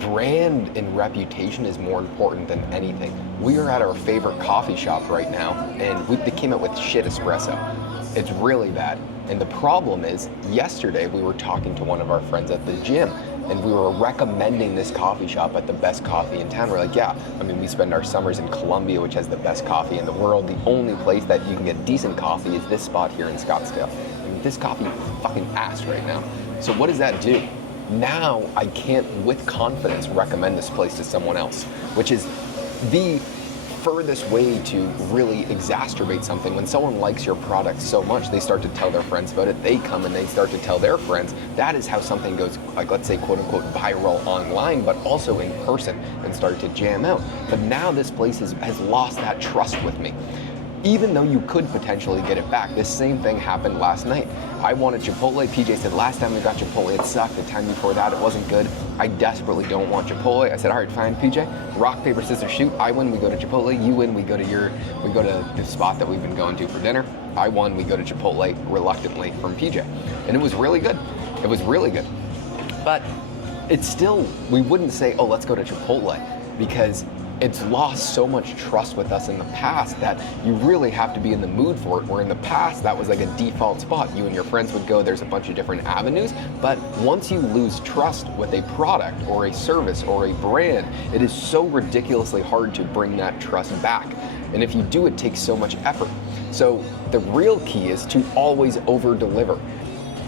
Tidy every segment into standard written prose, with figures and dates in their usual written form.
brand and reputation is more important than anything. We are at our favorite coffee shop right now, and they came out with shit espresso. It's really bad. And the problem is, yesterday we were talking to one of our friends at the gym, and we were recommending this coffee shop at the best coffee in town. We're like, yeah, I mean, we spend our summers in Columbia, which has the best coffee in the world. The only place that you can get decent coffee is this spot here in Scottsdale. I mean, this coffee is fucking ass right now. So what does that do? Now I can't, with confidence, recommend this place to someone else, which is the furthest way to really exacerbate something. When someone likes your product so much, they start to tell their friends about it. They come and they start to tell their friends. That is how something goes, like, let's say, quote unquote, viral online, but also in person, and start to jam out. But now this place has lost that trust with me. Even though you could potentially get it back, this same thing happened last night. I wanted Chipotle. PJ said, last time we got Chipotle, it sucked. The time before that, it wasn't good. I desperately don't want Chipotle. I said, all right, fine, PJ. Rock, paper, scissors, shoot. I win, we go to Chipotle. You win, we go to the spot that we've been going to for dinner. I won, we go to Chipotle reluctantly from PJ. And it was really good. It was really good. But it's still, we wouldn't say, oh, let's go to Chipotle, because it's lost so much trust with us in the past that you really have to be in the mood for it, where in the past that was like a default spot. You and your friends would go, there's a bunch of different avenues, but once you lose trust with a product or a service or a brand, it is so ridiculously hard to bring that trust back. And if you do, it takes so much effort. So the real key is to always over-deliver.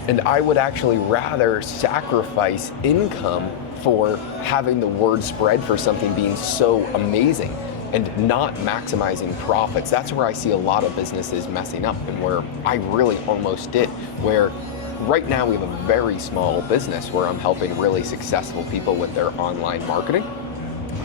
And I would actually rather sacrifice income for having the word spread for something being so amazing and not maximizing profits. That's where I see a lot of businesses messing up, and where I really almost did, where right now we have a very small business where I'm helping really successful people with their online marketing.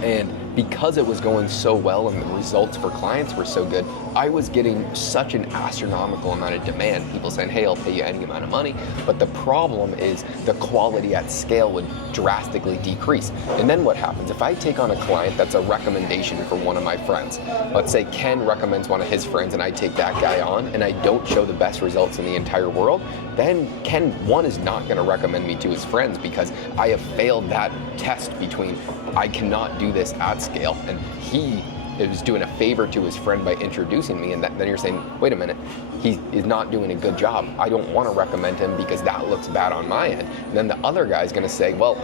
And because it was going so well and the results for clients were so good, I was getting such an astronomical amount of demand. People saying, hey, I'll pay you any amount of money. But the problem is the quality at scale would drastically decrease. And then what happens? If I take on a client that's a recommendation for one of my friends, let's say Ken recommends one of his friends and I take that guy on and I don't show the best results in the entire world, then Ken, one, is not going to recommend me to his friends because I have failed that test between I cannot do this at scale, and he is doing a favor to his friend by introducing me, and then you're saying, wait a minute, he is not doing a good job. I don't want to recommend him because that looks bad on my end. And then the other guy's going to say, well,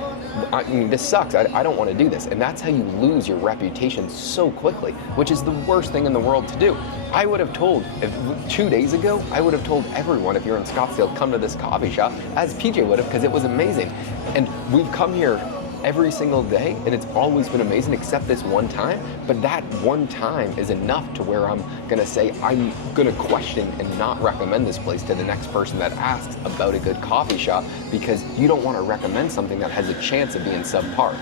I mean, this sucks. I don't want to do this. And that's how you lose your reputation so quickly, which is the worst thing in the world to do. I would have told, 2 days ago, I would have told everyone, if you're in Scottsdale, come to this coffee shop, as PJ would have, because it was amazing. And we've come here every single day, and it's always been amazing except this one time. But that one time is enough to where I'm gonna say I'm gonna question and not recommend this place to the next person that asks about a good coffee shop, because you don't want to recommend something that has a chance of being subpar.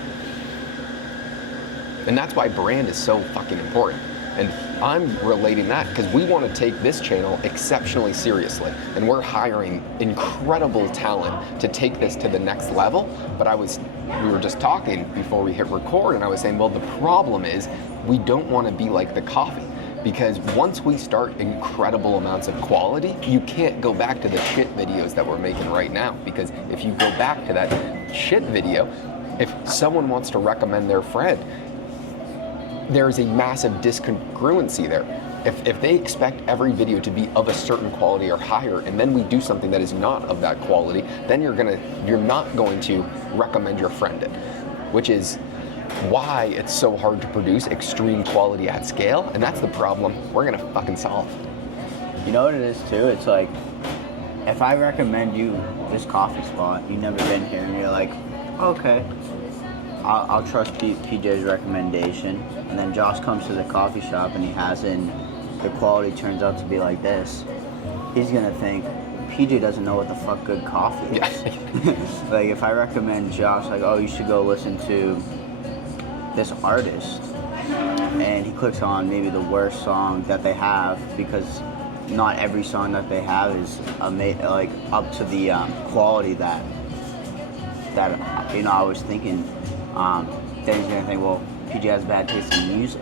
And that's why brand is so fucking important. And I'm relating that because we want to take this channel exceptionally seriously, and we're hiring incredible talent to take this to the next level. But we were just talking before we hit record, and I was saying, well, the problem is we don't want to be like the coffee, because once we start incredible amounts of quality, you can't go back to the shit videos that we're making right now, because if you go back to that shit video, if someone wants to recommend their friend, there's a massive discongruency there. If they expect every video to be of a certain quality or higher, and then we do something that is not of that quality, then you're not going to recommend your friend it, which is why it's so hard to produce extreme quality at scale. And that's the problem we're gonna fucking solve. You know what it is too? It's like, if I recommend you this coffee spot, you've never been here, and you're like, okay, I'll trust PJ's recommendation, and then Josh comes to the coffee shop and he has it, and the quality turns out to be like this, he's gonna think, PJ doesn't know what the fuck good coffee is. Like, if I recommend Josh, like, oh, you should go listen to this artist, and he clicks on maybe the worst song that they have, because not every song that they have is like up to the quality that I was thinking. Then he's gonna think, well, PJ has bad taste in music.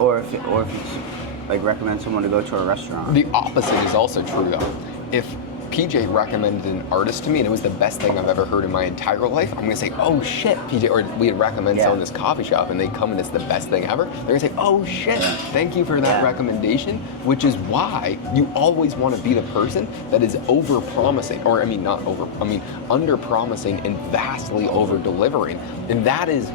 Or if it's like recommend someone to go to a restaurant. The opposite is also true though. If PJ recommended an artist to me and it was the best thing I've ever heard in my entire life, I'm gonna say, oh shit, PJ, or we'd recommend someone this coffee shop and they come and it's the best thing ever, they're gonna say, oh shit, thank you for that recommendation, which is why you always want to be the person that is over-promising, or under-promising and vastly over-delivering. And that is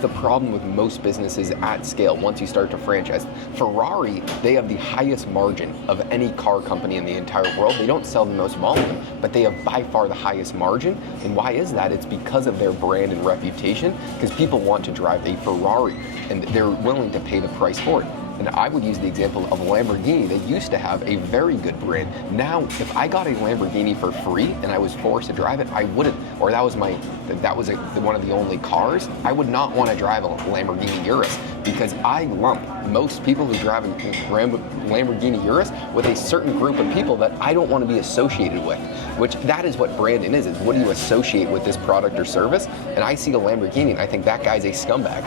the problem with most businesses at scale once you start to franchise. Ferrari, they have the highest margin of any car company in the entire world. They don't sell the most volume, but they have by far the highest margin. And why is that? It's because of their brand and reputation, because people want to drive a Ferrari and they're willing to pay the price for it. And I would use the example of Lamborghini. They used to have a very good brand. Now, if I got a Lamborghini for free and I was forced to drive it, I wouldn't. Or that was one of the only cars. I would not want to drive a Lamborghini Urus because I lump most people who drive a Lamborghini Urus with a certain group of people that I don't want to be associated with. Which that is what branding is what do you associate with this product or service? And I see a Lamborghini and I think that guy's a scumbag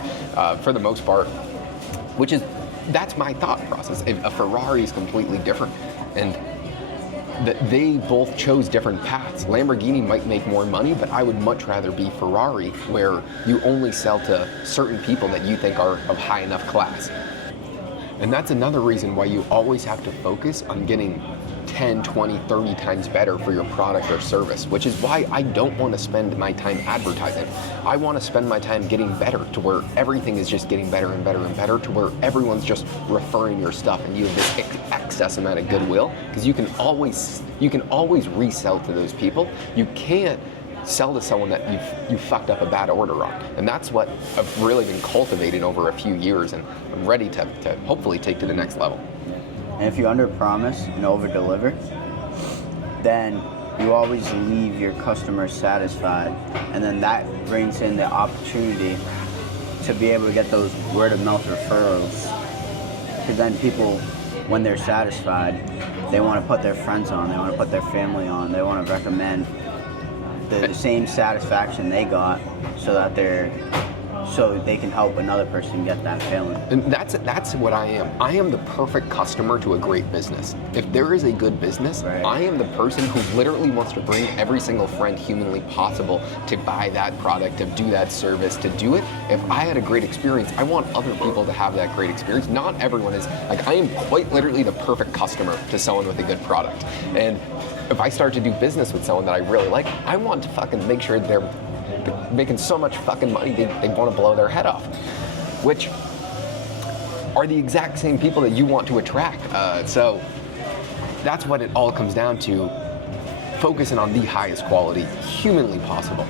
for the most part, that's my thought process. A Ferrari is completely different, and they both chose different paths. Lamborghini might make more money, but I would much rather be Ferrari, where you only sell to certain people that you think are of high enough class. And that's another reason why you always have to focus on getting 10, 20, 30 times better for your product or service, which is why I don't want to spend my time advertising. I want to spend my time getting better to where everything is just getting better and better and better to where everyone's just referring your stuff and you have this excess amount of goodwill because you can always resell to those people. You can't sell to someone that you fucked up a bad order on. And that's what I've really been cultivating over a few years and I'm ready to hopefully take to the next level. And if you under-promise and over-deliver, then you always leave your customers satisfied. And then that brings in the opportunity to be able to get those word-of-mouth referrals. Because then people, when they're satisfied, they want to put their friends on, they want to put their family on, they want to recommend the same satisfaction they got so they can help another person get that feeling. And that's what I am. I am the perfect customer to a great business. If there is a good business, right. I am the person who literally wants to bring every single friend humanly possible to buy that product, to do that service, to do it. If I had a great experience, I want other people to have that great experience. Not everyone is, I am quite literally the perfect customer to someone with a good product. And if I start to do business with someone that I really like, I want to fucking make sure they're making so much fucking money they want to blow their head off, which are the exact same people that you want to attract. So that's what it all comes down to, focusing on the highest quality humanly possible.